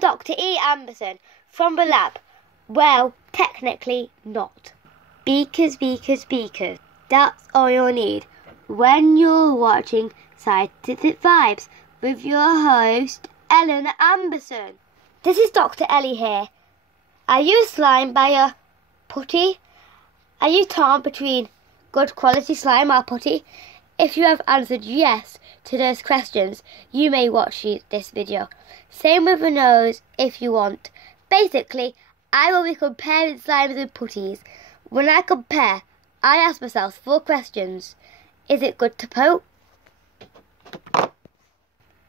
Dr. E. Amberson from the lab. Well, technically not. Beakers, beakers, beakers. That's all you'll need when you're watching Scientific Vibes with your host, Eleanor Amberson. This is Dr. Ellie here. Are you a slime buyer, putty? Are you torn between good quality slime or putty? If you have answered yes to those questions, you may watch this video. Same with the nose if you want. Basically, I will be comparing slimes and putties. When I compare, I ask myself 4 questions. Is it good to poke?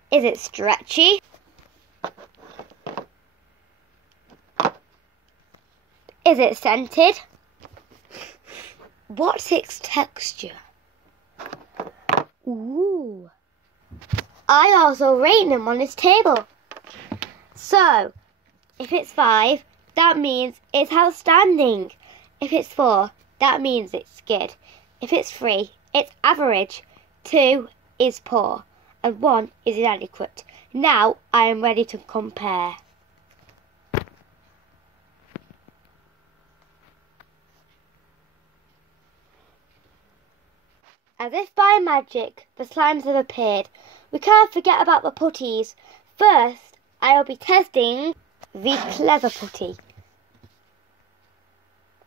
Is it stretchy? Is it scented? What's its texture? Ooh. I also rate them on this table. So, if it's 5, that means it's outstanding. If it's 4, that means it's good. If it's 3, it's average. 2 is poor. And 1 is inadequate. Now I am ready to compare. As if by magic, the slimes have appeared. We can't forget about the putties. First, I will be testing the clever putty.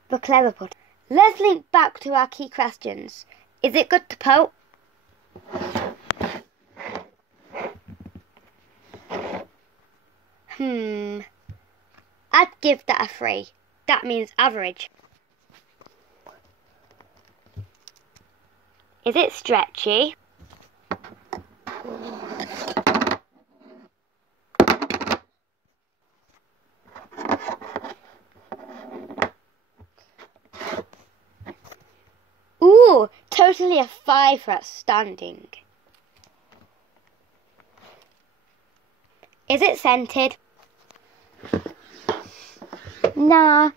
The clever putty. Let's link back to our key questions. Is it good to poke? I'd give that a 3. That means average. Is it stretchy? Ooh, totally a 5 for outstanding. Is it scented? Nah.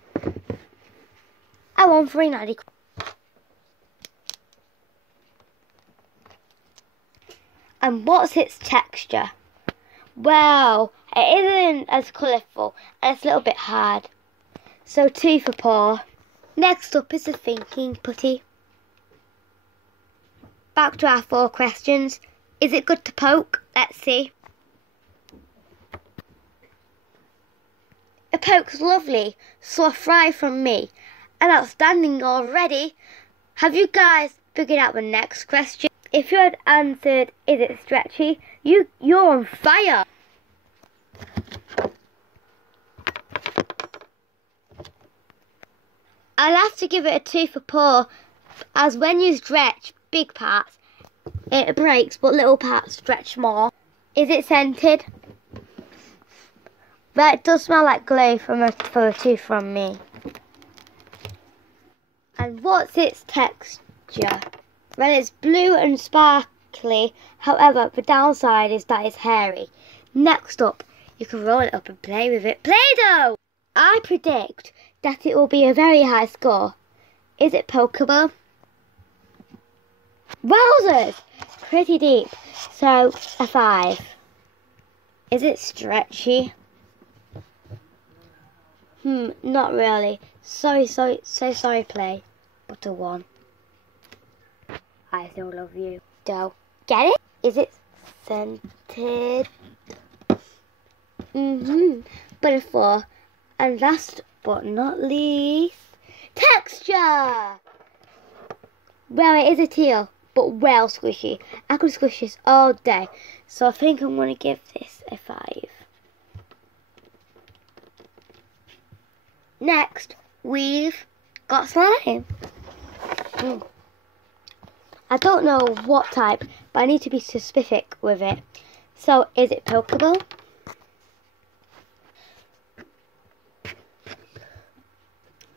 I want 3.90. And what's its texture? Well, it isn't as colourful and it's a little bit hard. So 2 for poor. Next up is the thinking putty. Back to our 4 questions. Is it good to poke? Let's see. The poke's lovely, so a 5 from me. And outstanding already. Have you guys figured out the next question? If you had answered, is it stretchy? You're on fire. I'll have to give it a 2 for poor, as when you stretch big parts, it breaks, but little parts stretch more. Is it scented? But it does smell like glue for a 2 from me. And what's its texture? Well, it's blue and sparkly, however, the downside is that it's hairy. Next up, you can roll it up and play with it. Play-Doh! I predict that it will be a very high score. Is it pokeable? Wowzers! Pretty deep, so a 5. Is it stretchy? Not really. So sorry, Play, but a 1. I still love you. Dough. Get it? Is it scented? But a 4. And last but not least, texture! Well, it is a teal, but well squishy. I could squish this all day. So I think I'm going to give this a 5. Next, we've got slime. I don't know what type, but I need to be specific with it. So, is it pokeable?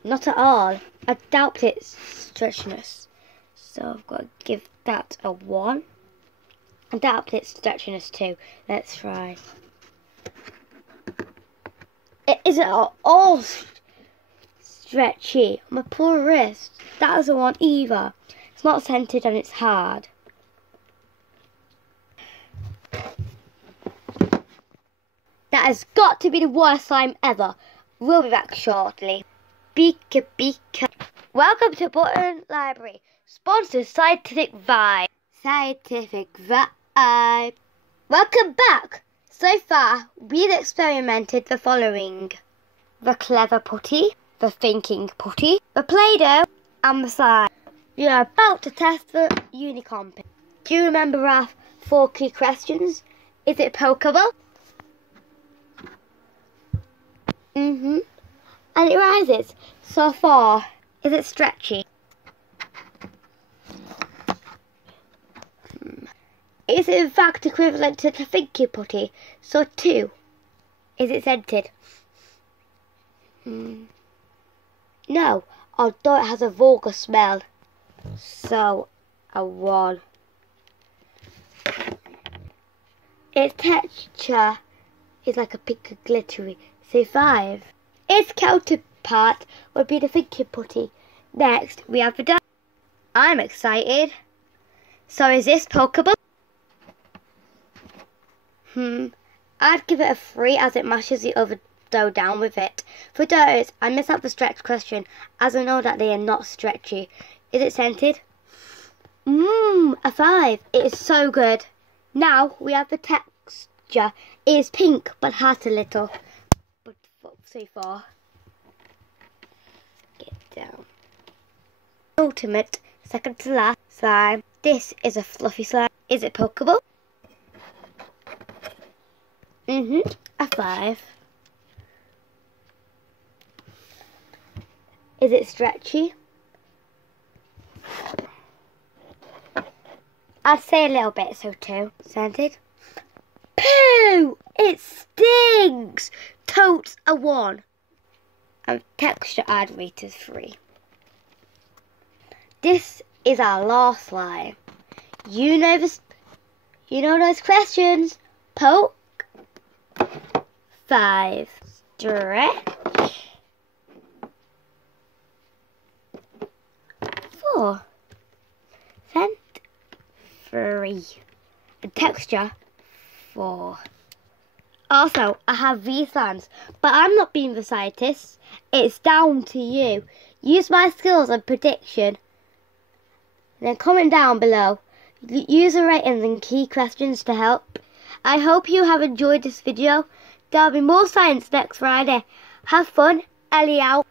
Not at all. I doubt its stretchiness. So, I've got to give that a 1. I doubt its stretchiness too. Let's try. It isn't at all stretchy. My poor wrist. That doesn't want either. It's not scented and it's hard. That has got to be the worst slime ever. We'll be back shortly. Beaker, beaker. Welcome to Button Library. Sponsored Scientific Vibe. Scientific Vibe. Welcome back. So far, we've experimented the following. The clever putty, the thinking putty, the Play-Doh, and the slime. We are about to test the unicorn pin. Do you remember our 4 key questions? Is it pokeable? And it rises. So 4. Is it stretchy? Is it in fact equivalent to the thinking putty? So 2. Is it scented? No, although it has a vulgar smell. So a 1. Its texture is like a pink and glittery. So 5. Its counterpart would be the thinking putty. Next, we have the dog. I'm excited. So is this pokeable? I'd give it a 3 as it mashes the other dough down with it. For doughs, I miss out the stretch question as I know that they are not stretchy. Is it scented? A 5. It is so good. Now we have the texture. It is pink but hard a little. But so far. Get down. Ultimate, second to last slime. This is a fluffy slime. Is it pokeable? A 5. Is it stretchy? I'd say a little bit, so 2. Scented? Pooh! It stinks! Totes a 1. And texture I'd rate as 3. This is our last slime. You know those questions. Poke. 5. Stretch. 4. Scent. 3. And texture 4. Also, I have these slimes, but I'm not being the scientist. It's down to you. Use my skills and prediction. And then comment down below. User ratings and key questions to help. I hope you have enjoyed this video. There'll be more science next Friday. Have fun. Ellie out.